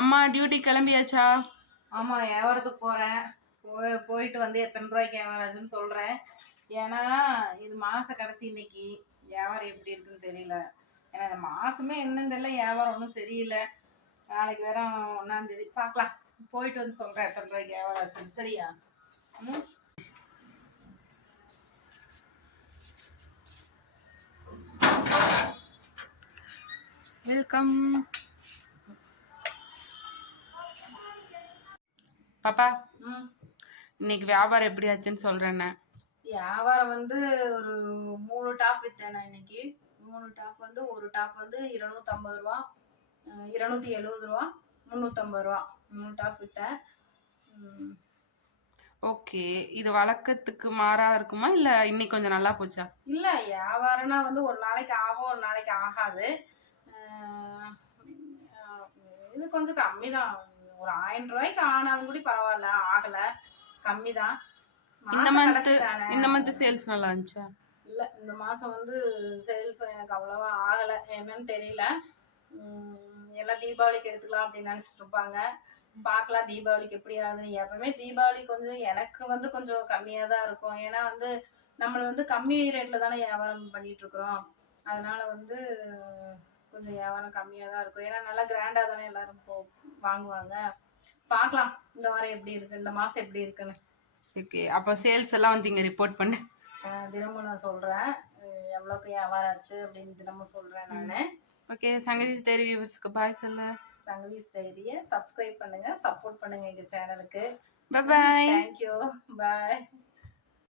அம்மா டியூட்டி கிளம்பியாச்சா? ஆமா, வியாபாரத்துக்கு போறேன். போயிட்டு வந்து எத்தனை ரூபாய்க்கு வியாபாரம் ஆச்சுன்னு சொல்றேன். ஏன்னா இது மாச கடைசி இன்னைக்கு. வியாபாரம் எப்படி இருக்குன்னு தெரியல. ஏன்னா இந்த மாசமே என்னன்னு தெரியல, வியாபாரம் ஒன்றும் சரியில்லை. நாளைக்கு வேற 1ஆம் தேதி பார்க்கலாம். போயிட்டு வந்து சொல்றேன் எத்தனை ரூபாய்க்கு வியாபாரம் ஆச்சுன்னு. சரியா? ம். வெல்கம் பாப்பா. இன்னைக்கு வியாபாரம் எப்படி ஆச்சுன்னு சொல்றேன்னு. வியாபாரம் வந்து ஒரு 3 டாப் வித்தேன் நான் இன்னைக்கு. 3 டாப் வந்து ஒரு டாப் வந்து 250 ரூபா, 270 ரூபா, 350 ரூபா. 3 டாப் வித்தேன். ஓகே, இது வழக்கத்துக்கு மாறா இருக்குமா இல்ல இன்னைக்கு கொஞ்சம் நல்லா போச்சா? இல்ல, வியாபாரம்னா வந்து ஒரு நாளைக்கு ஆகும், ஒரு நாளைக்கு ஆகாது. இது கொஞ்சம் கம்மி தான். ஒரு 1000 ரூபாய்க்கு ஆனாலும் கூட பரவாயில்ல, ஆகல, கம்மி தான். இந்த மந்த் சேல்ஸ் நல்லா இருந்துச்சா? இல்ல, இந்த மாசம் வந்து சேல்ஸ் எனக்கு அவ்வளவா ஆகல. என்னன்னு தெரியல. எல்லாம் தீபாவளிக்கு எடுத்துக்கலாம் அப்படின்னு நினைச்சிட்டு இருப்பாங்க. பார்க்கலாம் தீபாவளிக்கு எப்படி ஆகுதுன்னு. எப்பவுமே தீபாவளி கொஞ்சம் எனக்கு வந்து கொஞ்சம் கம்மியா தான் இருக்கும். ஏன்னா வந்து நம்மள வந்து கம்மி ரேட்ல தானே வியாபாரம் பண்ணிட்டு இருக்கிறோம். அதனால வந்து கொஞ்சம் வியாபாரம் கம்மியா தான் இருக்கும். ஏன்னா நல்லா கிராண்டா தானே எல்லாரும் வாங்குவாங்க. பார்க்கலாம் இந்த வாரம் எப்படி இருக்கு, இந்த மாசம் எப்படி இருக்குன்னு. ஓகே, அப்ப சேல்ஸ் எல்லாம் வந்து இங்க ரிப்போர்ட் பண்ணு. தினமும் நான் சொல்றேன் எவ்வளவுக்கு வியாபாரம் ஆச்சு அப்படின்னு. தினமும் சொல்றேன் நானு. ஓகே, சங்கவிஸ் டைரி வியூவர்ஸ்க்கு பாய் சொல்ல. சங்கவிஸ் டைரியை சப்ஸ்கிரைப் பண்ணுங்க, சப்போர்ட் பண்ணுங்க எங்க சேனலுக்கு. Bye bye. தேங்க்யூ, பாய்.